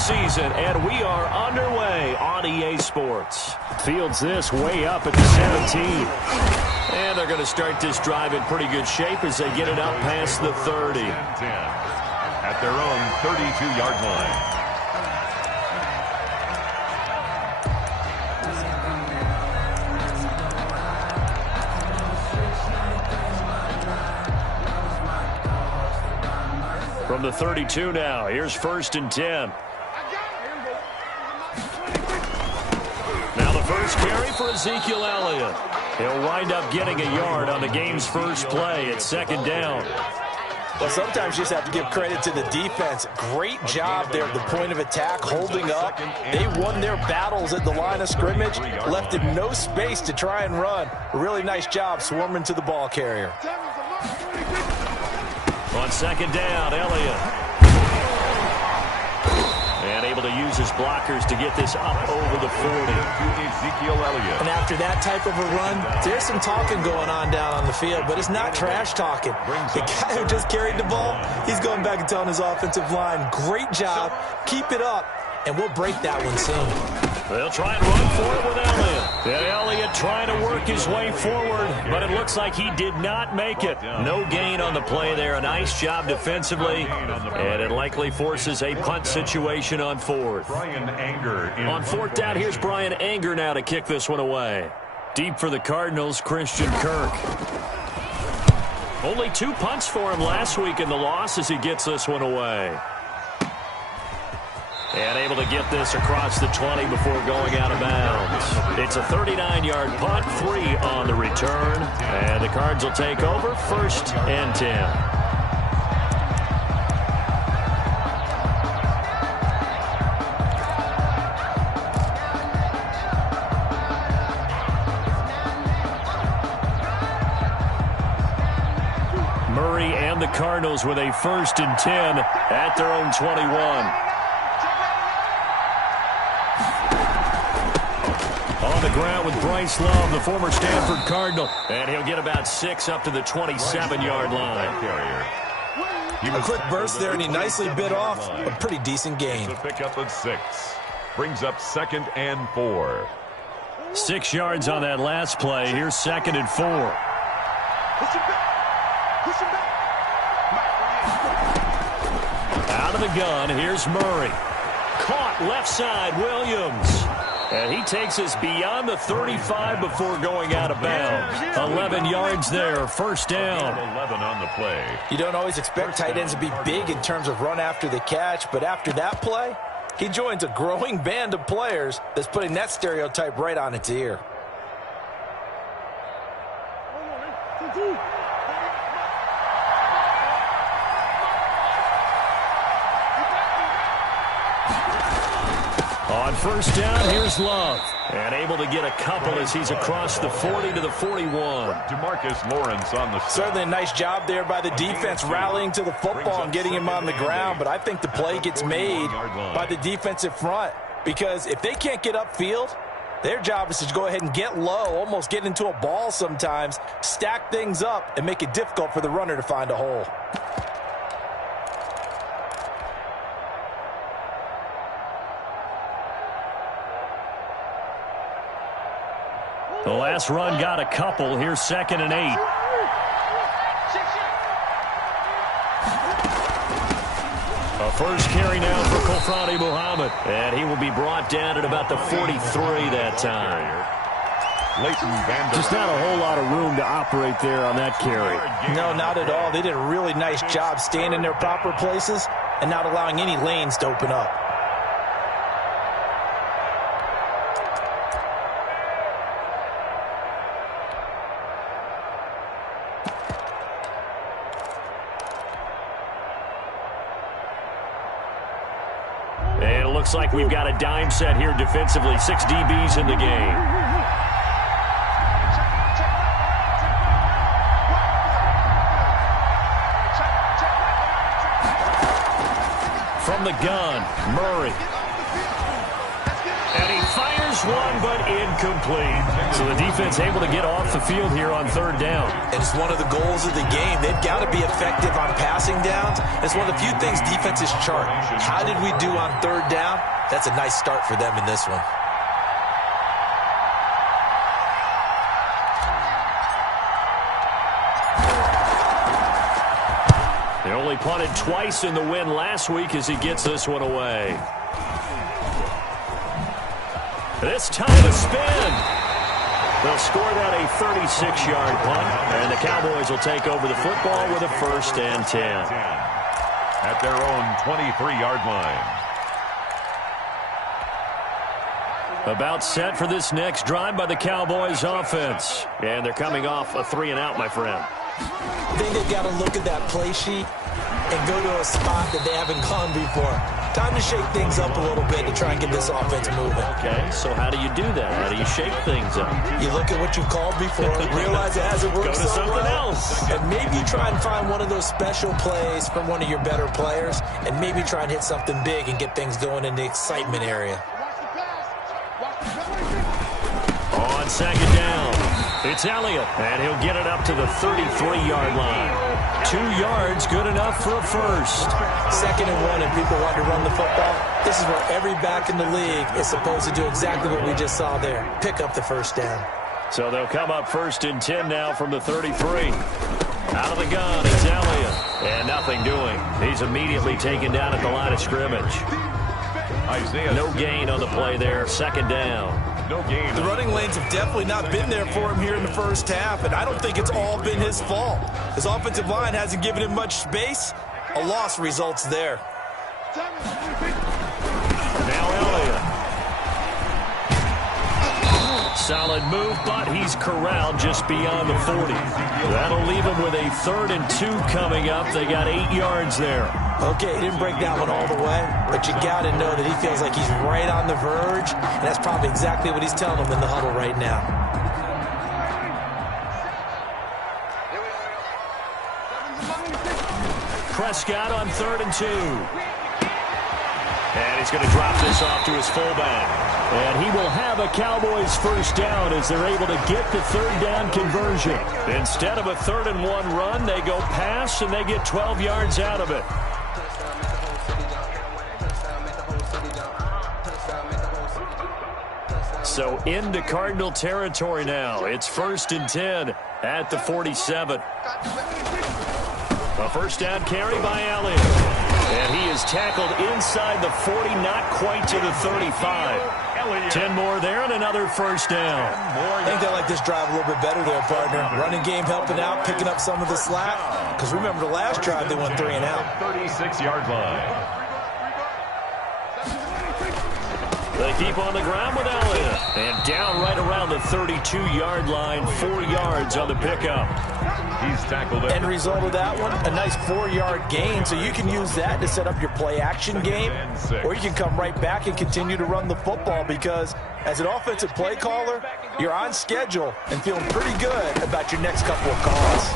season, and we are underway on EA Sports. Fields this way up at the 17. And they're going to start this drive in pretty good shape as they get it up past the 30. 10 at their own 32-yard line. From the 32 now, here's 1st and 10. Now the first carry for Ezekiel Elliott. He'll wind up getting a yard on the game's first play at 2nd down. Well, sometimes you just have to give credit to the defense. Great job there at the point of attack, holding up. They won their battles at the line of scrimmage, left him no space to try and run. A really nice job swarming to the ball carrier. On 2nd down, Elliott. And able to use his blockers to get this up over the 40. Ezekiel Elliott. And after that type of a run, there's some talking going on down on the field, but it's not trash talking. The guy who just carried the ball, he's going back and telling his offensive line, great job, keep it up, and we'll break that one soon. They'll try and run for it with Elliott. And Elliott trying to work his way forward, but it looks like he did not make it. No gain on the play there. A nice job defensively, and it likely forces a punt situation on 4th. Brian Anger. On 4th down, here's Brian Anger now to kick this one away. Deep for the Cardinals, Christian Kirk. Only 2 punts for him last week in the loss as he gets this one away. And able to get this across the 20 before going out of bounds. It's a 39-yard punt, 3 on the return. And the Cards will take over, 1st and 10. Murray and the Cardinals with a 1st and 10 at their own 21. On the ground with Bryce Love, the former Stanford Cardinal. And he'll get about 6 up to the 27-yard line. A quick burst there, and he nicely bit off a pretty decent gain. To pick up at 6. Brings up 2nd and 4. 6 yards on that last play. Here's 2nd and 4. Out of the gun, here's Murray. Caught left side, Williams. And he takes us beyond the 35 before going out of bounds. 11 yards there, 1st down. 11 on the play. You don't always expect tight ends to be big in terms of run after the catch, but after that play, he joins a growing band of players that's putting that stereotype right on its ear. On 1st down, here's Love. And able to get a couple as he's across the 40 to the 41. DeMarcus Lawrence on the... Certainly a nice job there by the defense rallying to the football and getting him on the ground, but I think the play gets made by the defensive front because if they can't get upfield, their job is to go ahead and get low, almost get into a ball sometimes, stack things up, and make it difficult for the runner to find a hole. The last run got a couple. Here's 2nd and 8. A first carry now for Kofrani Muhammad. And he will be brought down at about the 43 that time. Just not a whole lot of room to operate there on that carry. No, not at all. They did a really nice job staying in their proper places and not allowing any lanes to open up. And it looks like we've got a dime set here defensively. 6 DBs in the game. From the gun, Murray. And he fires one, but incomplete. So the defense able to get off the field here on third down. And it's one of the goals of the game. They've got to be effective on passing downs. It's one of the few things defenses chart. How did we do on third down? That's a nice start for them in this one. They only punted twice in the win last week as he gets this one away. This time a spin. They'll score that a 36-yard punt, and the Cowboys will take over the football with a 1st and 10. At their own 23-yard line. About set for this next drive by the Cowboys offense. And they're coming off a 3-and-out, my friend. I think they've got to look at that play sheet and go to a spot that they haven't gone before. Time to shake things up a little bit to try and get this offense moving. Okay, so how do you do that? How do you shake things up? You look at what you called before, realize it hasn't worked Go to so something well, else. and maybe try and find one of those special plays from one of your better players, and maybe try and hit something big and get things going in the excitement area. On second down, it's Elliott, and he'll get it up to the 33-yard line. 2 yards, good enough for a first. 2nd and 1, and people want to run the football. This is where every back in the league is supposed to do exactly what we just saw there. Pick up the first down. So they'll come up 1st and 10 now from the 33. Out of the gun, it's Elliott. And nothing doing. He's immediately taken down at the line of scrimmage. No gain on the play there. 2nd down. No gain. The running lanes have definitely not been there for him here in the first half, and I don't think it's all been his fault. His offensive line hasn't given him much space. A loss results there. Now Elliott. Solid move, but he's corralled just beyond the 40. That'll leave him with a 3rd and 2 coming up. They got 8 yards there. Okay, he didn't break that one all the way, but you got to know that he feels like he's right on the verge, and that's probably exactly what he's telling them in the huddle right now. Prescott on 3rd and 2. And he's going to drop this off to his fullback. And he will have a Cowboys first down as they're able to get the 3rd down conversion. Instead of a 3rd and 1 run, they go pass, and they get 12 yards out of it. So into Cardinal territory now. It's 1st and 10 at the 47. A first down carry by Elliott. And he is tackled inside the 40, not quite to the 35. 10 more there and another first down. I think they like this drive a little bit better there, partner. Running game helping out, picking up some of the slack. Because remember the last drive, they went 3 and out. 36-yard line. They keep on the ground with Elliott. And down right around the 32-yard line, 4 yards on the pickup. He's tackled it. End result of that one, a nice 4-yard gain. So you can use that to set up your play-action game, or you can come right back and continue to run the football because as an offensive play caller, you're on schedule and feeling pretty good about your next couple of calls.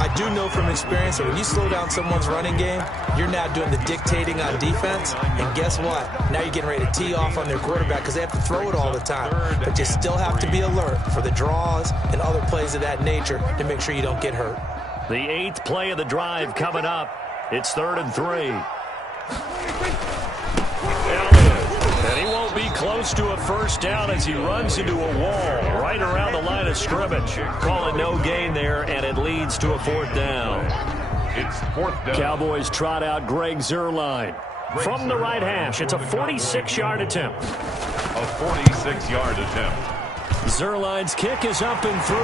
I do know from experience that when you slow down someone's running game, you're now doing the dictating on defense. And guess what? Now you're getting ready to tee off on their quarterback because they have to throw it all the time. But you still have to be alert for the draws and other plays of that nature to make sure you don't get hurt. The 8th play of the drive coming up. It's 3rd and 3. And he won't be close to a first down as he runs into a wall right around the line of scrimmage. Call it no gain there, and it leads to a 4th down. It's 4th down. Cowboys trot out Greg Zuerlein. From the right hash, it's a 46-yard attempt. A 46-yard attempt. Zuerlein's kick is up and through.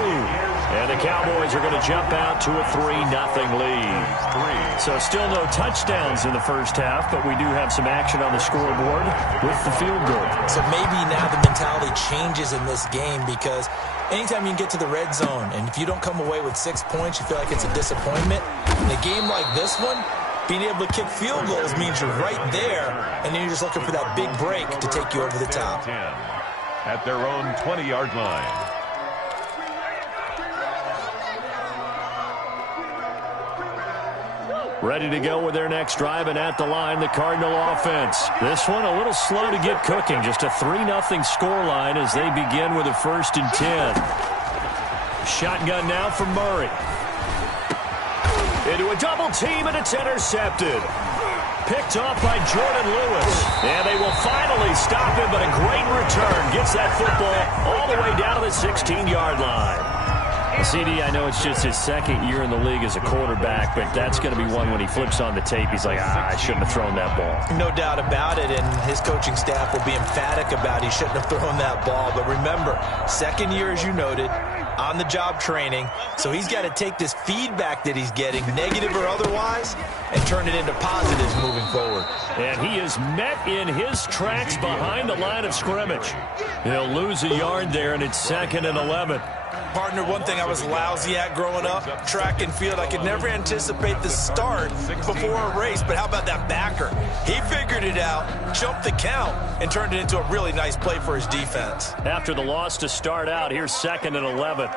And the Cowboys are going to jump out to a 3-0 lead. So still no touchdowns in the first half, but we do have some action on the scoreboard with the field goal. So maybe now the mentality changes in this game because anytime you can get to the red zone, and if you don't come away with 6 points, you feel like it's a disappointment. In a game like this one, being able to kick field goals means you're right there, and then you're just looking for that big break to take you over the top. At their own 20-yard line. Ready to go with their next drive, and at the line, the Cardinal offense. This one a little slow to get cooking. Just a 3-0 scoreline as they begin with a 1st and 10. Shotgun now for Murray. Into a double team, and it's intercepted. Picked off by Jordan Lewis. And they will finally stop him, but a great return. Gets that football all the way down to the 16-yard line. CD, I know it's just his 2nd year in the league as a quarterback, but that's going to be one when he flips on the tape. He's like, I shouldn't have thrown that ball. No doubt about it, and his coaching staff will be emphatic about he shouldn't have thrown that ball. But remember, 2nd year, as you noted, on-the-job training, so he's got to take this feedback that he's getting, negative or otherwise, and turn it into positives moving forward. And he is met in his tracks behind the line of scrimmage. He'll lose a yard there, and it's 2nd and 11. Partner, one thing I was lousy at growing up, track and field, I could never anticipate the start before a race, but how about that backer? He figured it out, jumped the count, and turned it into a really nice play for his defense. After the loss to start out, here's 2nd and 11.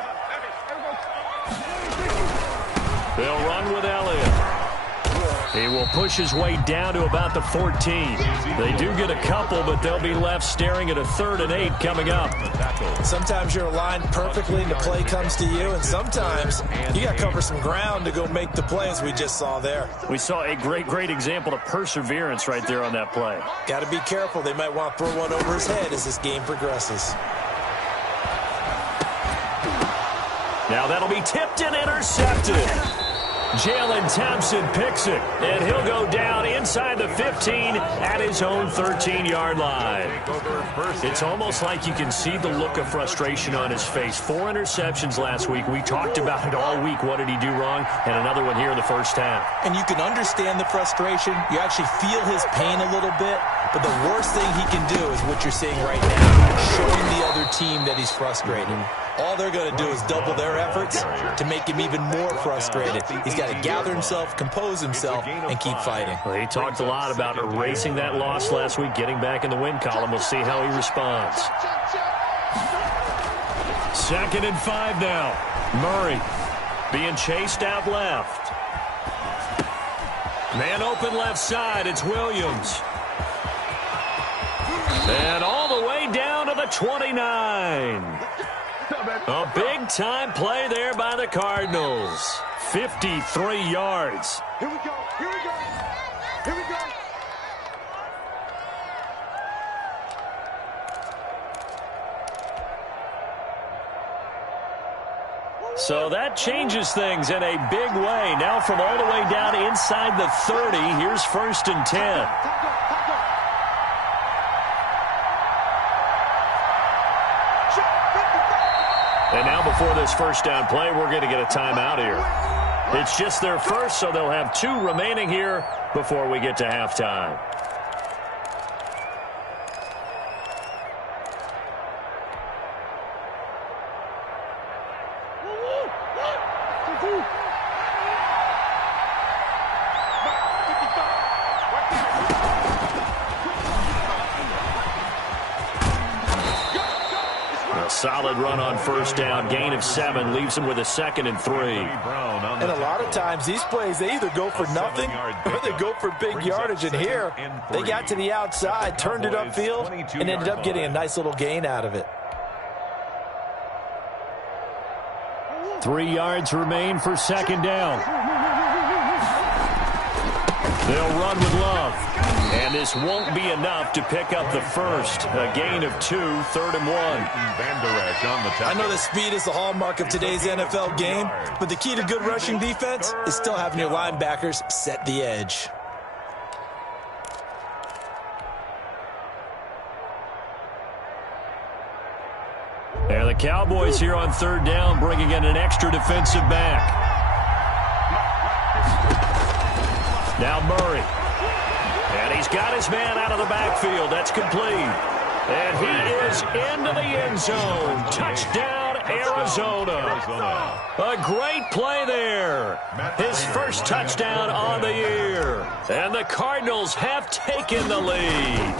They'll run with Elliott. He will push his way down to about the 14. They do get a couple, but they'll be left staring at a 3rd and 8 coming up. Sometimes you're aligned perfectly and the play comes to you, and sometimes you got to cover some ground to go make the play, as we just saw there. We saw a great example of perseverance right there on that play. Got to be careful. They might want to throw one over his head as this game progresses. Now that'll be tipped and intercepted. Jalen Thompson picks it, and he'll go down inside the 15 at his own 13-yard line. It's almost like you can see the look of frustration on his face. 4 interceptions last week. We talked about it all week. What did he do wrong? And another one here in the first half. And you can understand the frustration. You actually feel his pain a little bit. But the worst thing he can do is what you're seeing right now, showing the other team that he's frustrated. All they're going to do is double their efforts to make him even more frustrated. He's got to gather himself, compose himself, and keep fighting. Well, he talked a lot about erasing that loss last week, getting back in the win column. We'll see how he responds. 2nd and 5 now. Murray being chased out left. Man open left side. It's Williams. And all the way down to the 29. A big-time play there by the Cardinals. 53 yards. Here we go. Here we go. Here we go. So that changes things in a big way. Now from all the way down inside the 30, here's 1st and 10. And now before this first down play, we're going to get a timeout here. It's just their first, so they'll have 2 remaining here before we get to halftime. Solid run on first down. Gain of 7 leaves him with a 2nd and 3. And a lot of times these plays, they either go for nothing or they go for big yardage. And here, they got to the outside, turned it upfield, and ended up getting a nice little gain out of it. 3 yards remain for 2nd down. They'll run with Love. And this won't be enough to pick up the first. A gain of 2, 3rd and 1. I know that speed is the hallmark of today's NFL game, but the key to good rushing defense is still having your linebackers set the edge. And the Cowboys here on 3rd down, bringing in an extra defensive back. Now Murray. And he's got his man out of the backfield. That's complete. And he is into the end zone. Touchdown, Arizona. A great play there. His first touchdown on the year. And the Cardinals have taken the lead.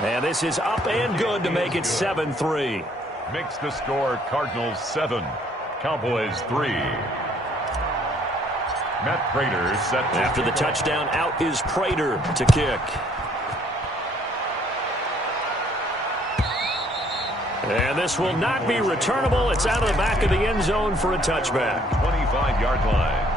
And this is up and good to make it 7-3. Makes the score Cardinals 7, Cowboys 3. Matt Prater set. After the touchdown, out is Prater to kick. And this will not be returnable. It's out of the back of the end zone for a touchback. 25-yard line.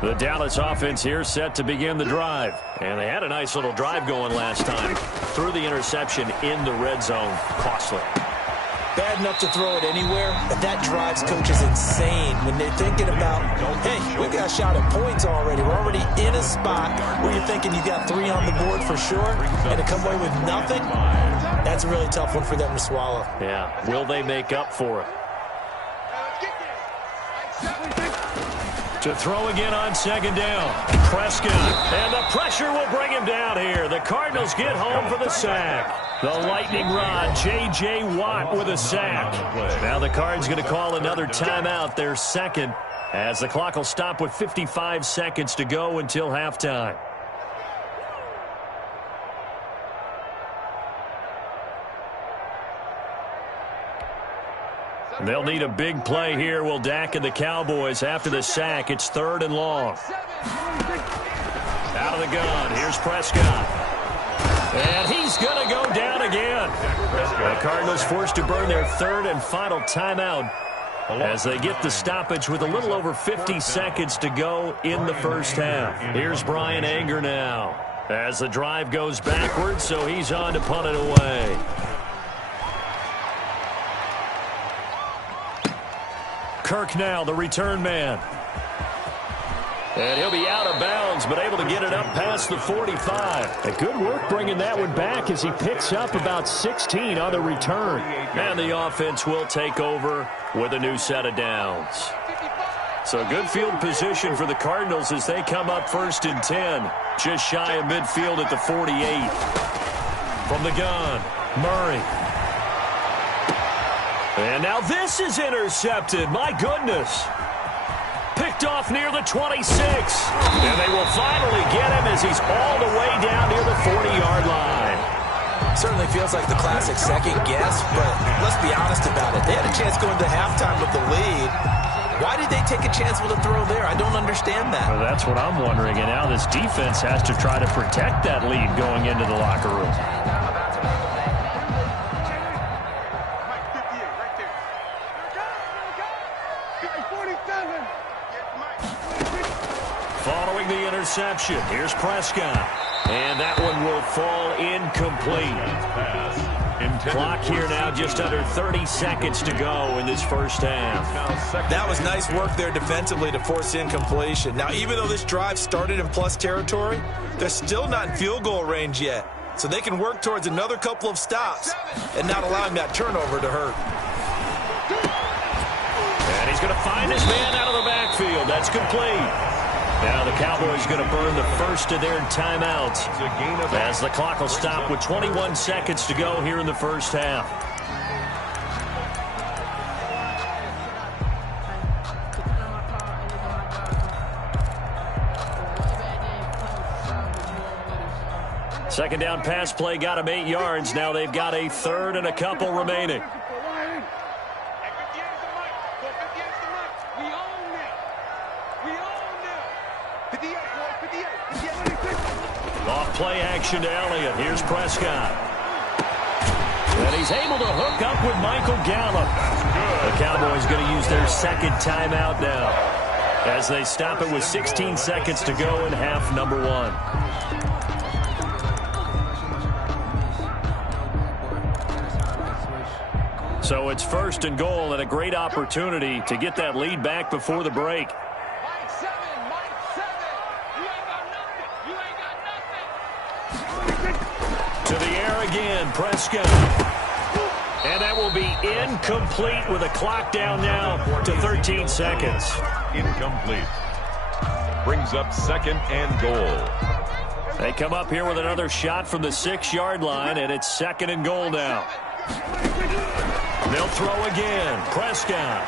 The Dallas offense here set to begin the drive. And they had a nice little drive going last time. Threw the interception in the red zone. Costly. Bad enough to throw it anywhere, but that drives coaches insane when they're thinking about, hey, we got a shot at points already. We're already in a spot where you're thinking you got 3 on the board for sure, and to come away with nothing, that's a really tough one for them to swallow. Yeah, will they make up for it? To throw again on second down. Prescott. And the pressure will bring him down here. The Cardinals get home for the sack. The lightning rod, J.J. Watt with a sack. Now the Cards going to call another timeout, their second, as the clock will stop with 55 seconds to go until halftime. They'll need a big play here, will Dak and the Cowboys. After the sack, it's 3rd and long. Out of the gun, here's Prescott. And he's going to go down again. The Cardinals forced to burn their 3rd and final timeout as they get the stoppage with a little over 50 seconds to go in the first half. Here's Brian Anger now as the drive goes backwards, so he's on to punt it away. Kirk now, the return man. And he'll be out of bounds, but able to get it up past the 45. A good work bringing that one back as he picks up about 16 on the return. And the offense will take over with a new set of downs. So good field position for the Cardinals as they come up 1st and 10. Just shy of midfield at the 48. From the gun, Murray. And now this is intercepted. My goodness. Picked off near the 26. And they will finally get him as he's all the way down near the 40-yard line. Certainly feels like the classic second guess, but let's be honest about it. They had a chance going to halftime with the lead. Why did they take a chance with a throw there? I don't understand that. Well, that's what I'm wondering. And now this defense has to try to protect that lead going into the locker room. Following the interception, here's Prescott. And that one will fall incomplete. Clock here now just under 30 seconds to go in this first half. That was nice work there defensively to force incompletion. Now, even though this drive started in plus territory, they're still not in field goal range yet. So they can work towards another couple of stops and not allowing that turnover to hurt. And he's going to find his man out of the backfield. That's complete. Now the Cowboys going to burn the first of their timeouts as the clock will stop with 21 seconds to go here in the first half. Second down pass play got him 8 yards. Now they've got a 3rd and a couple remaining. Off play action to Elliott. Here's Prescott. And he's able to hook up with Michael Gallup. The Cowboys going to use their second timeout now as they stop it with 16 seconds to go in half number 1. So it's 1st and goal and a great opportunity to get that lead back before the break. To the air again, Prescott. And that will be incomplete with a clock down now to 13 seconds. Incomplete. Brings up 2nd and goal. They come up here with another shot from the 6-yard line, and it's 2nd and goal now. They'll throw again. Prescott.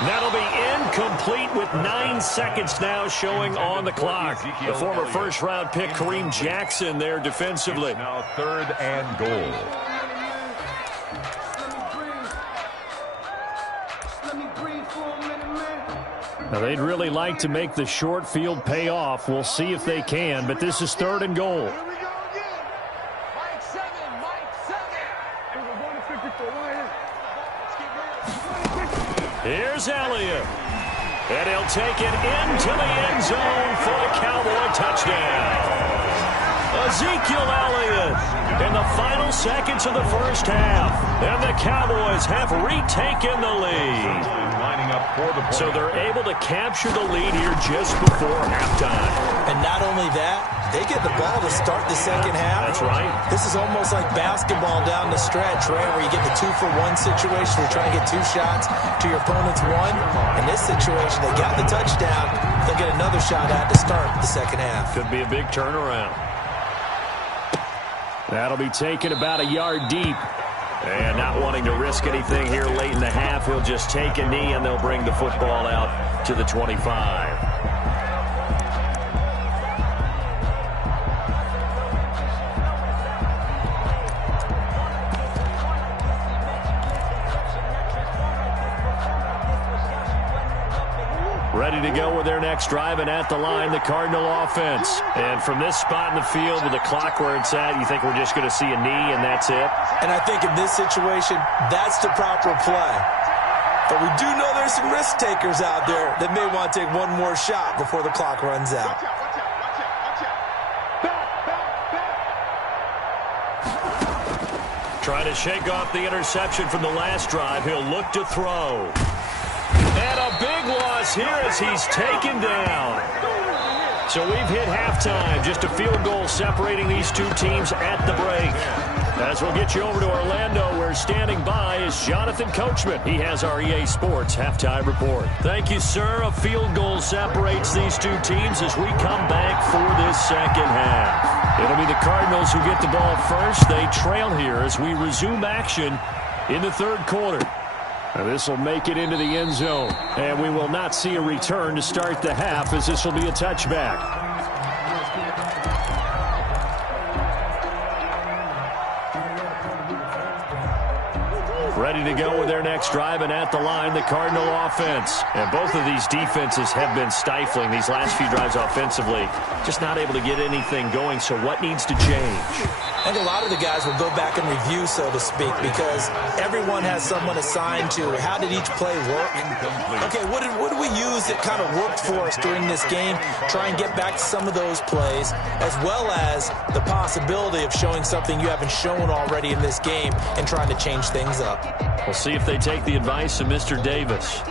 That'll be incomplete with 9 seconds now showing on the clock. The former first-round pick Kareem Jackson there defensively. It's now 3rd and goal. Now, they'd really like to make the short field pay off. We'll see if they can, but this is 3rd and goal. Here's Elliott. And he'll take it into the end zone for the Cowboy touchdown. Ezekiel Elliott in the final seconds of the first half. And the Cowboys have retaken the lead. So they're able to capture the lead here just before halftime. And not only that, they get the ball to start the second half. That's right. This is almost like basketball down the stretch, right, where you get the 2-for-1 situation where you're trying to get 2 shots to your opponent's 1. In this situation, they got the touchdown. They'll get another shot at to start the second half. Could be a big turnaround. That'll be taken about a yard deep. And not wanting to risk anything here late in the half, he'll just take a knee and they'll bring the football out to the 25. Ready to go with their next drive, and at the line, the Cardinal offense. And from this spot in the field with the clock where it's at, you think we're just going to see a knee and that's it? And I think in this situation, that's the proper play. But we do know there's some risk takers out there that may want to take one more shot before the clock runs out. Trying to shake off the interception from the last drive. He'll look to throw. And a big loss here as he's taken down. So we've hit halftime. Just a field goal separating these two teams at the break. As we'll get you over to Orlando, where standing by is Jonathan Coachman. He has our EA Sports halftime report. Thank you, sir. A field goal separates these two teams as we come back for this second half. It'll be the Cardinals who get the ball first. They trail here as we resume action in the third quarter. This will make it into the end zone, and we will not see a return to start the half as this will be a touchback. Ready to go with their next drive, and at the line, the Cardinal offense. And both of these defenses have been stifling these last few drives offensively. Just not able to get anything going, so what needs to change? I think a lot of the guys will go back and review, so to speak, because everyone has someone assigned to how did each play work. Okay, what did we use that kind of worked for us during this game? Try and get back to some of those plays, as well as the possibility of showing something you haven't shown already in this game and trying to change things up. We'll see if they take the advice of Mr. Davis.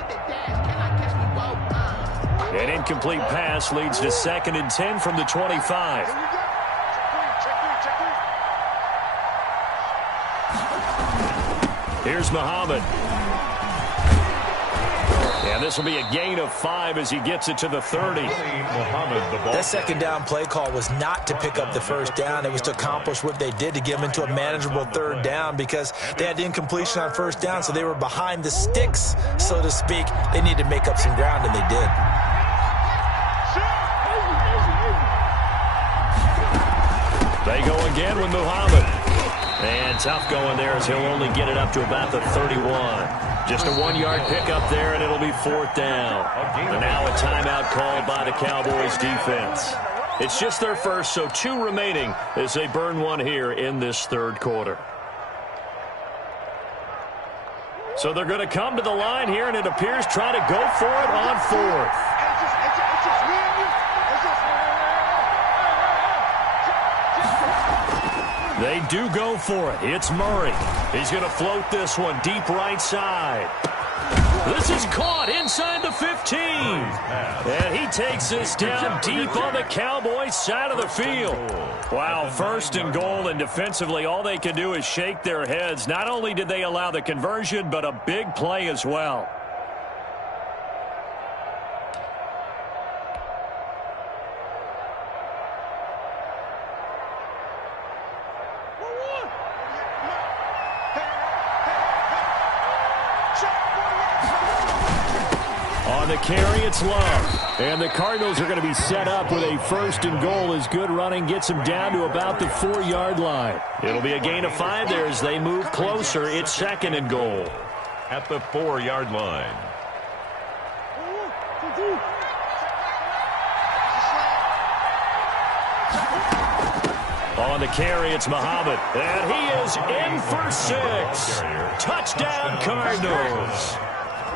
An incomplete pass leads to 2nd and 10 from the 25. Here's Muhammad. And this will be a gain of 5 as he gets it to the 30. That second down play call was not to pick up the first down. It was to accomplish what they did to get them into a manageable third down because they had the incompletion on first down, so they were behind the sticks, so to speak. They needed to make up some ground, and they did. They go again with Muhammad. And tough going there as he'll only get it up to about the 31. Just a 1-yard pickup there, and it'll be 4th down. And now a timeout called by the Cowboys defense. It's just their first, so 2 remaining as they burn one here in this third quarter. So they're going to come to the line here, and it appears try to go for it on 4th. They do go for it. It's Murray. He's going to float this one deep right side. This is caught inside the 15. And he takes this down deep on the Cowboys side of the field. Wow, 1st and goal, and defensively all they can do is shake their heads. Not only did they allow the conversion, but a big play as well. On the carry, it's Love. And the Cardinals are going to be set up with a 1st and goal as good running gets them down to about the 4-yard line. It'll be a gain of 5 there as they move closer. It's 2nd and goal. At the 4-yard line. On the carry, it's Muhammad. And he is in for 6. Touchdown, Cardinals.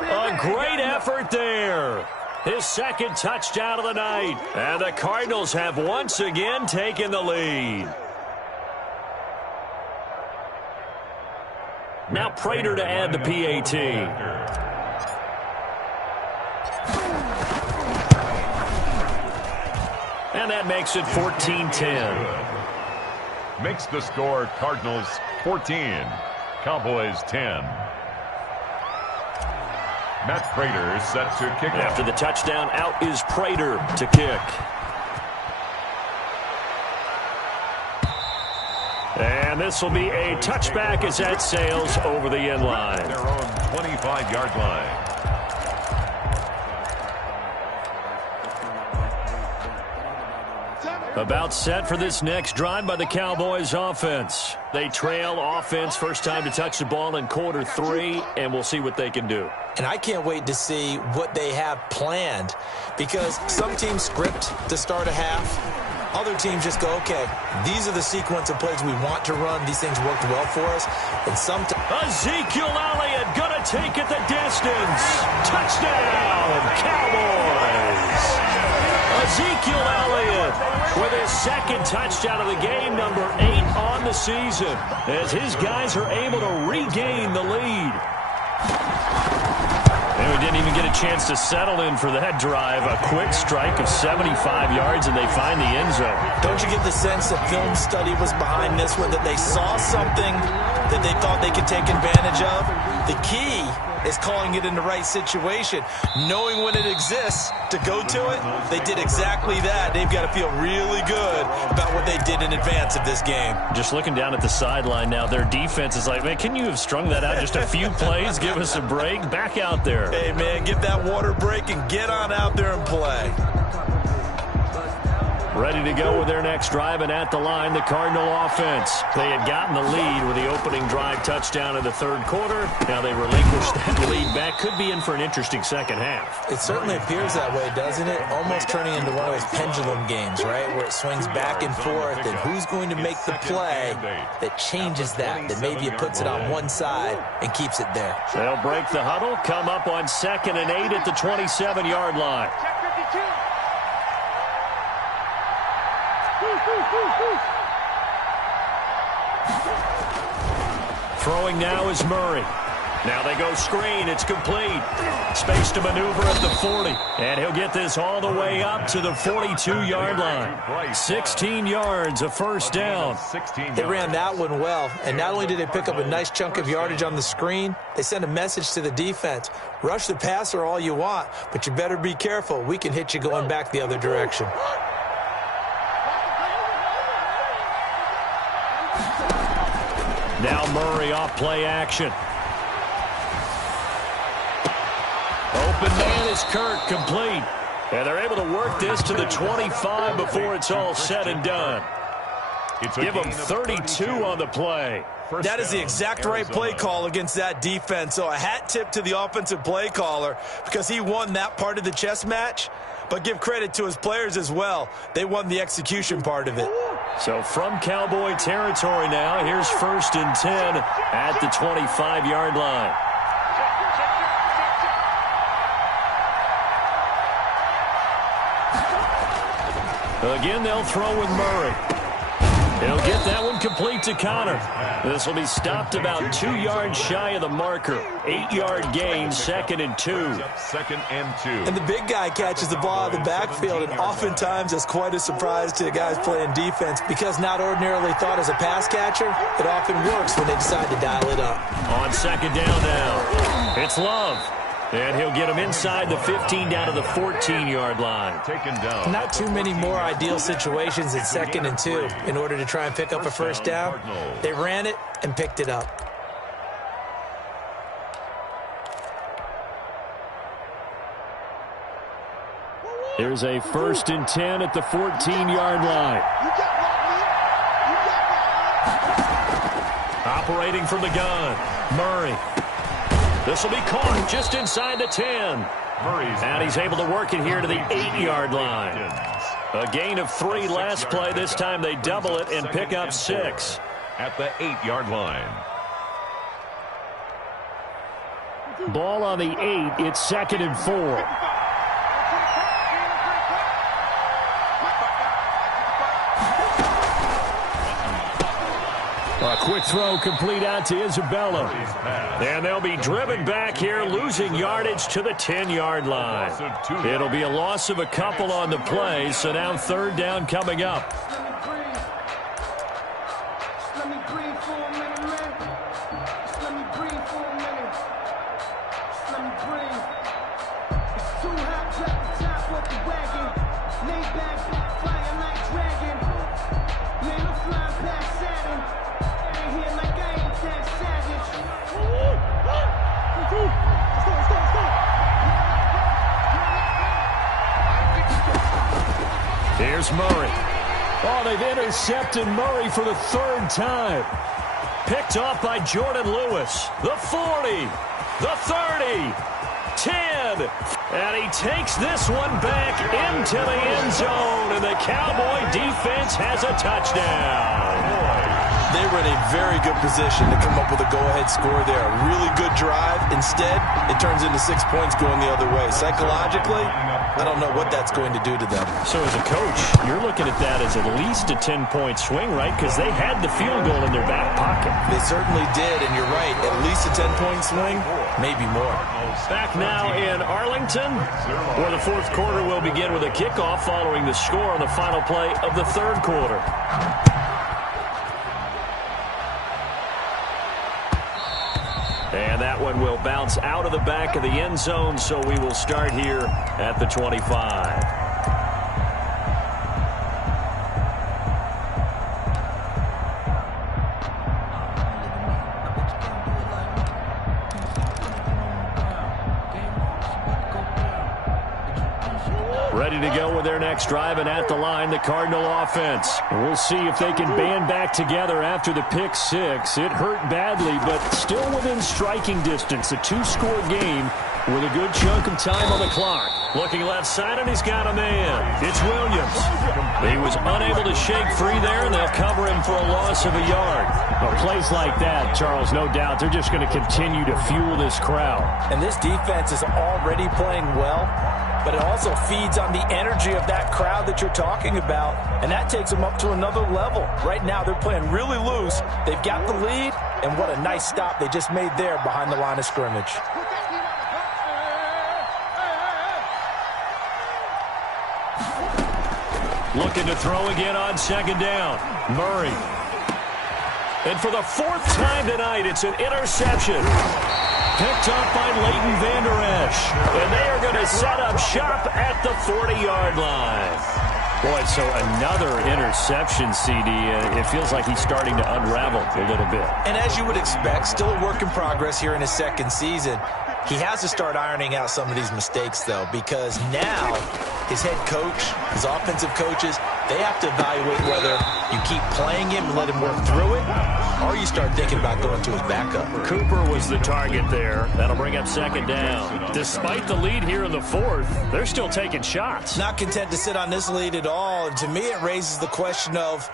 A great effort there. His 2nd touchdown of the night. And the Cardinals have once again taken the lead. Now Prater to add the PAT. And that makes it 14-10. Makes the score Cardinals 14, Cowboys 10. Matt Prater set to kick off. After the touchdown, out is Prater to kick. And this will be a touchback as that sails over the end line. Their own 25-yard line. About set for this next drive by the Cowboys offense. They trail offense, first time to touch the ball in quarter 3, and we'll see what they can do. And I can't wait to see what they have planned, because some teams script to start a half. Other teams just go, okay, these are the sequence of plays we want to run. These things worked well for us. And sometimes Ezekiel Elliott gonna take it the distance. Touchdown, Cowboys. Ezekiel Elliott with his 2nd touchdown of the game, number 8 on the season, as his guys are able to regain the lead. And we didn't even get a chance to settle in for that drive. A quick strike of 75 yards, and they find the end zone. Don't you get the sense that film study was behind this one, that they saw something that they thought they could take advantage of? The key is calling it in the right situation, knowing when it exists to go to it. They did exactly that. They've got to feel really good about what they did in advance of this game. Just looking down at the sideline now, their defense is like, man, can you have strung that out just a few plays? Give us a break. Back out there. Hey, man, get that water break and get on out there and play. Ready to go with their next drive, and at the line, the Cardinal offense. They had gotten the lead with the opening drive touchdown in the 3rd quarter. Now they relinquished that lead back. Could be in for an interesting second half. It certainly appears that way, doesn't it? Almost turning into one of those pendulum games, right, where it swings back and forth, and who's going to make the play that changes that maybe it puts it on one side and keeps it there. They'll break the huddle, come up on 2nd and 8 at the 27-yard line. Throwing now is Murray. Now they go screen. It's complete. Space to maneuver at the 40. And he'll get this all the way up to the 42-yard line. 16 yards, a first down. They ran that one well. And not only did they pick up a nice chunk of yardage on the screen, they sent a message to the defense. Rush the passer all you want, but you better be careful. We can hit you going back the other direction. Now Murray off play action. Open man is Kirk, complete. And they're able to work this to the 25 before it's all said and done. Give them 32 on the play. That is the exact right play call against that defense. So a hat tip to the offensive play caller because he won that part of the chess match. But give credit to his players as well. They won the execution part of it. So from Cowboy territory now, here's 1st and 10 at the 25-yard line. Again, they'll throw with Murray. He'll get that one complete to Connor. This will be stopped about 2 yards shy of the marker. 8-yard gain, 2nd and 2. 2nd and 2. And the big guy catches the ball out of the backfield, and oftentimes it's quite a surprise to the guys playing defense because not ordinarily thought as a pass catcher, it often works when they decide to dial it up. On 2nd down now, it's Love. And he'll get him inside the 15 down to the 14-yard line. Taken down. Not too many more ideal situations in 2nd and 2 in order to try and pick up a first down. They ran it and picked it up. Here's a 1st and 10 at the 14-yard line. Operating from the gun, Murray. This will be caught just inside the 10. And he's able to work it here to the 8-yard line. A gain of 3 last play. This time they double it and pick up 6. At the 8-yard line. Ball on the 8. It's 2nd and 4. A quick throw complete out to Isabella. And they'll be driven back here, losing yardage to the 10-yard line. It'll be a loss of a couple on the play, so now 3rd down coming up. Here's Murray. Oh, they've intercepted Murray for the 3rd time. Picked off by Jordan Lewis. The 40, the 30, 10. And he takes this one back into the end zone. And the Cowboy defense has a touchdown. They were in a very good position to come up with a go-ahead score there. A really good drive. Instead, it turns into 6 points going the other way. Psychologically, I don't know what that's going to do to them. So as a coach, you're looking at that as at least a 10-point swing, right? Because they had the field goal in their back pocket. They certainly did, and you're right. At least a 10-point swing, maybe more. Back now in Arlington, where the 4th quarter will begin with a kickoff following the score on the final play of the 3rd quarter. And that one will bounce out of the back of the end zone, so we will start here at the 25. Ready to go with their next drive, and at the line, the Cardinal offense. We'll see if they can band back together after the pick 6. It hurt badly, but still within striking distance. A 2-score game with a good chunk of time on the clock. Looking left side, and he's got a man. It's Williams. He was unable to shake free there, and they'll cover him for a loss of a yard. Well, plays like that, Charles, no doubt, they're just going to continue to fuel this crowd. And this defense is already playing well, but it also feeds on the energy of that crowd that you're talking about, and that takes them up to another level. Right now, they're playing really loose. They've got the lead, and what a nice stop they just made there behind the line of scrimmage. Looking to throw again on 2nd down. Murray. And for the 4th time tonight, it's an interception. Picked up by Leighton Vander Esch. And they are going to set up shop at the 40-yard line. Boy, so another interception, CD. It feels like he's starting to unravel a little bit. And as you would expect, still a work in progress here in his 2nd season. He has to start ironing out some of these mistakes, though, because now his head coach, his offensive coaches, they have to evaluate whether you keep playing him and let him work through it, or you start thinking about going to his backup. Cooper was the target there. That'll bring up 2nd down. Despite the lead here in the 4th, they're still taking shots. Not content to sit on this lead at all, and to me it raises the question of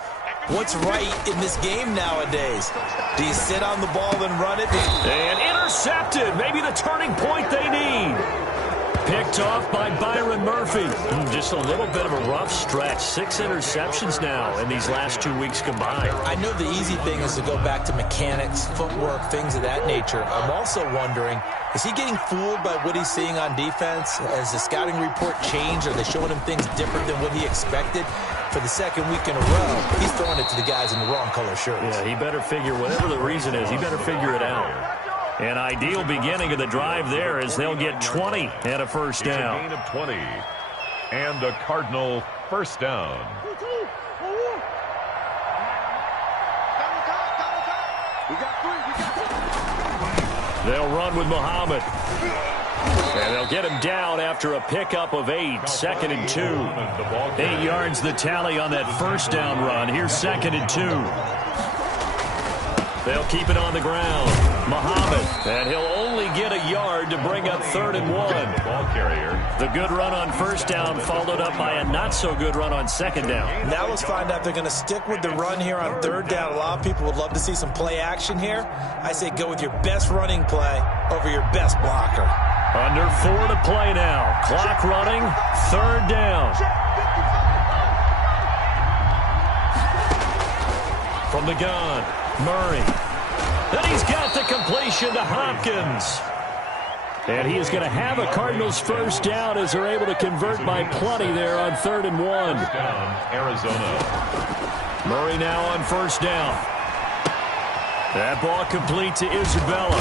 what's right in this game nowadays. Do you sit on the ball and run it? And intercepted. Maybe the turning point they need. Picked off by Byron Murphy. Just a little bit of a rough stretch. 6 interceptions now in these last 2 weeks combined. I know the easy thing is to go back to mechanics, footwork, things of that nature. I'm also wondering, is he getting fooled by what he's seeing on defense? Has the scouting report changed? Are they showing him things different than what he expected? For the 2nd week in a row, he's throwing it to the guys in the wrong color shirts. Yeah, he better figure, whatever the reason is, he better figure it out. An ideal beginning of the drive there as they'll get 20 and a 1st down. It's a gain of 20 and a Cardinal 1st down. They'll run with Muhammad. And they'll get him down after a pickup of 8, 2nd and 2. 8 yards the tally on that first down run. Here's 2nd and 2. They'll keep it on the ground. Muhammad, and he'll only get a yard to bring up 3rd and 1. Ball carrier. The good run on first down followed up by a not-so-good run on 2nd down. Now let's find out if they're going to stick with the run here on 3rd down. A lot of people would love to see some play action here. I say go with your best running play over your best blocker. Under 4 to play now. Clock running, 3rd down. From the gun, Murray. Then he's got the completion to Hopkins. And he is going to have a Cardinals first down as they're able to convert by plenty there on 3rd and 1. Down, Arizona. Murray now on first down. That ball complete to Isabella.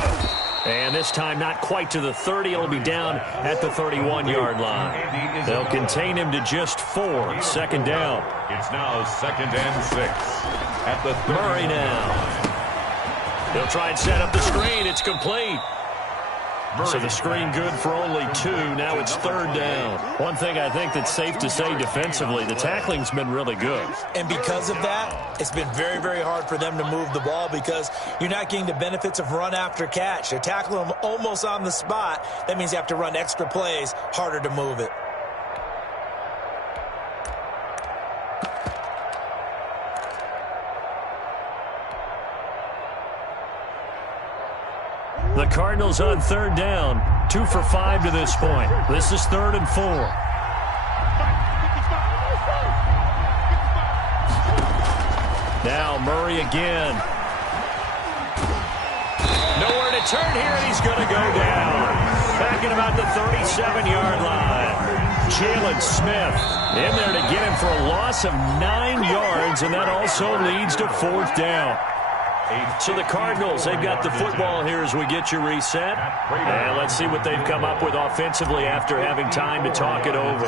And this time not quite to the 30. It'll be down at the 31-yard line. They'll contain him to just 4. 2nd down. It's now 2nd and 6. At the Murray now. He'll try and set up the screen. It's complete. So the screen good for only 2. Now it's 3rd down. One thing I think that's safe to say defensively, the tackling's been really good. And because of that, it's been very, very hard for them to move the ball because you're not getting the benefits of run after catch. They're tackling them almost on the spot. That means you have to run extra plays, harder to move it. The Cardinals on 3rd down, 2 for 5 to this point. This is 3rd and 4. Now Murray again. Nowhere to turn here, and he's going to go down. Back at about the 37-yard line. Jalen Smith in there to get him for a loss of 9 yards, and that also leads to 4th down. So the Cardinals, they've got the football here as we get you reset. And let's see what they've come up with offensively after having time to talk it over.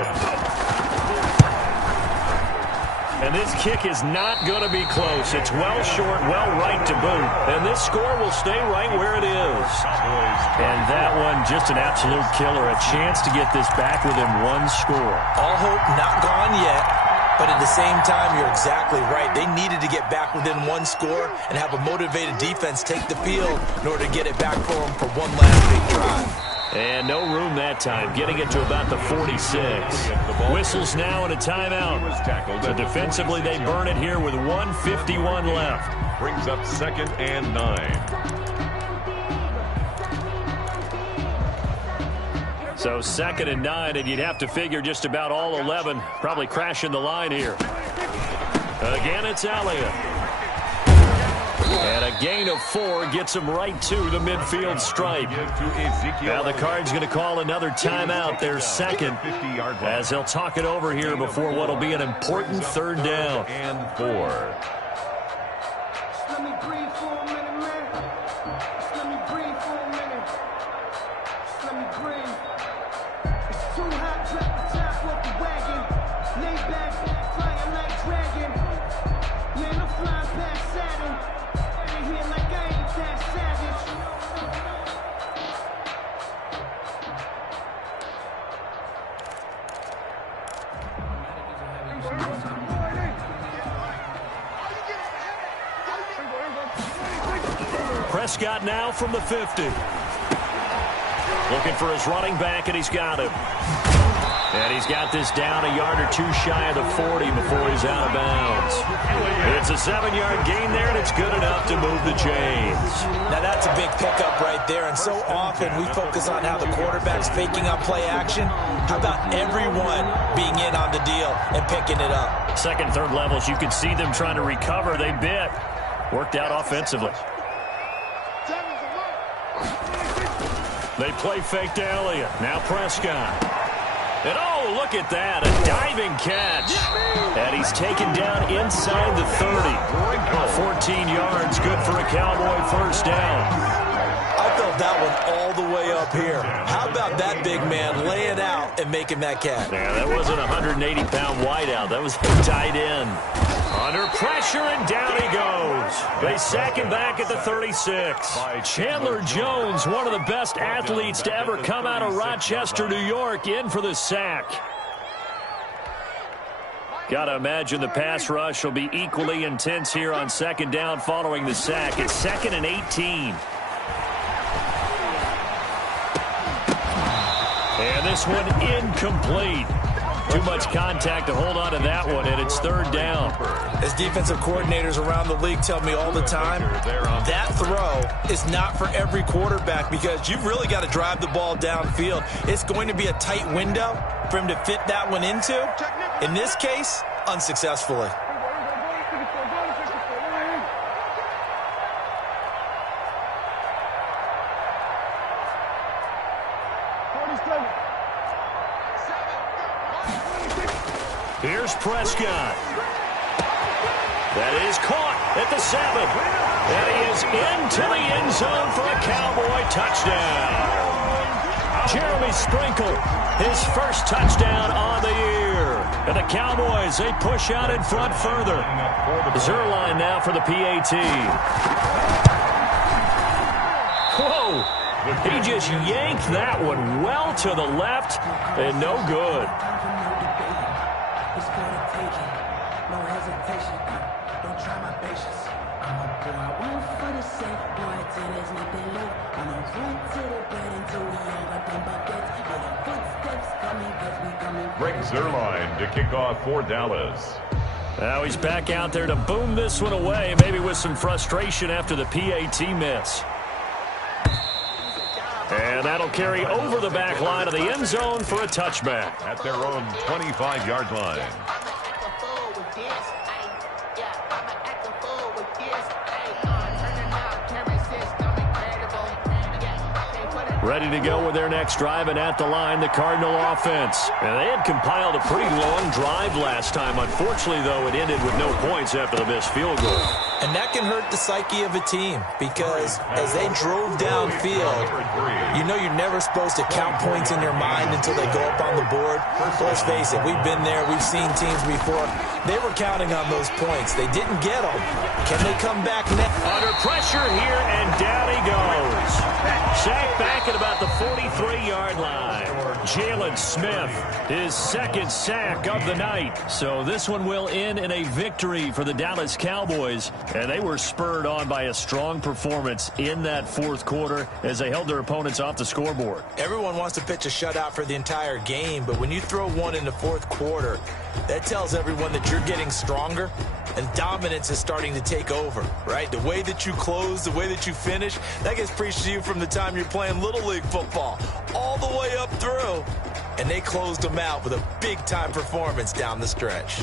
And this kick is not going to be close. It's well short, well right to boot. And this score will stay right where it is. And that one, just an absolute killer. A chance to get this back within 1 score. All hope not gone yet. But at the same time, you're exactly right. They needed to get back within 1 score and have a motivated defense take the field in order to get it back for them for one last big drive. And no room that time, getting it to about the 46. Whistles now and a timeout. So defensively, they burn it here with 1:51 left. Brings up 2nd and 9. So 2nd and 9, and you'd have to figure just about all 11 probably crashing the line here. Again, it's Elliott. And a gain of 4 gets him right to the midfield stripe. Now the Cards going to call another timeout, their 2nd, as they'll talk it over here before what will be an important 3rd down. And 4. Let me breathe for a minute, man. Let me breathe for a minute. Let me breathe. It's too hot, drop the top off the wagon. Lay back, flying like dragon. Man, I'm flying past Saturn. Out of here like I ain't that savage. Prescott now from the 50. Looking for his running back, and he's got him. And he's got this down a yard or 2 shy of the 40 before he's out of bounds. It's a 7-yard gain there, and it's good enough to move the chains. Now that's a big pickup right there, and so often we focus on how the quarterback's faking on play action. How about everyone being in on the deal and picking it up? 2nd, 3rd levels, you can see them trying to recover. They bit. Worked out offensively. They play fake to Elliott. Now Prescott. And oh, look at that. A diving catch. And he's taken down inside the 30. 14 yards. Good for a Cowboy first down. I felt that one all the way up here. How about that big man laying out and making that catch? Yeah, that wasn't a 180-pound wideout. That was a tight end. Under pressure, and down he goes. They sack him back at the 36. Chandler Jones, one of the best athletes to ever come out of Rochester, New York, in for the sack. Got to imagine the pass rush will be equally intense here on second down following the sack. It's 2nd and 18. And this one incomplete. Too much contact to hold on to that one, and it's 3rd down. As defensive coordinators around the league tell me all the time, that throw is not for every quarterback because you've really got to drive the ball downfield. It's going to be a tight window for him to fit that one into. In this case, unsuccessfully. Here's Prescott. That is caught at the 7. And he is into the end zone for a Cowboy touchdown. Jeremy Sprinkle, his first touchdown on the year. And the Cowboys, they push out in front further. Zerline now for the PAT. Whoa! He just yanked that one well to the left and no good. Greg Zerline to kick off for Dallas. Now he's back out there to boom this one away, maybe with some frustration after the PAT miss. And that'll carry over the back line of the end zone for a touchback. At their own 25-yard line. Ready to go with their next drive, and at the line, the Cardinal offense. And they had compiled a pretty long drive last time. Unfortunately, though, it ended with no points after the missed field goal. And that can hurt the psyche of a team because as they drove downfield, you know you're never supposed to count points in your mind until they go up on the board. Let's face it, we've been there. We've seen teams before. They were counting on those points. They didn't get them. Can they come back next? Under pressure here, and down he goes. Sacked back at about the 43-yard line. Jalen Smith, his 2nd sack of the night. So this one will end in a victory for the Dallas Cowboys. And they were spurred on by a strong performance in that 4th quarter as they held their opponents off the scoreboard. Everyone wants to pitch a shutout for the entire game, but when you throw one in the 4th quarter, that tells everyone that you're getting stronger and dominance is starting to take over, right? The way that you close, the way that you finish, that gets preached to you from the time you're playing Little League football all the way up through. And they closed them out with a big-time performance down the stretch.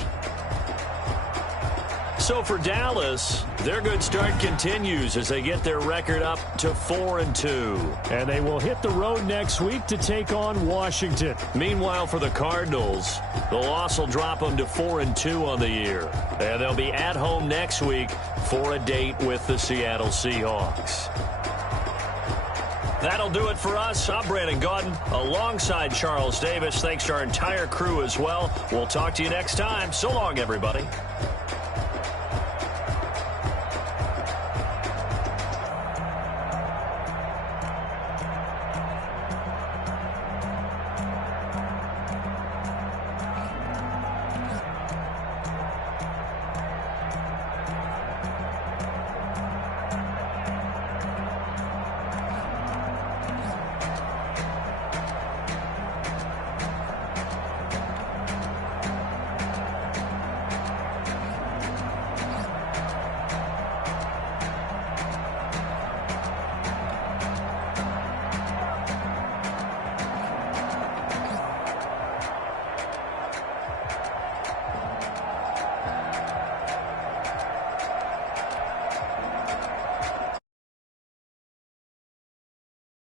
So for Dallas, their good start continues as they get their record up to 4-2. And they will hit the road next week to take on Washington. Meanwhile, for the Cardinals, the loss will drop them to 4-2 on the year. And they'll be at home next week for a date with the Seattle Seahawks. That'll do it for us. I'm Brandon Gaudin alongside Charles Davis. Thanks to our entire crew as well. We'll talk to you next time. So long, everybody.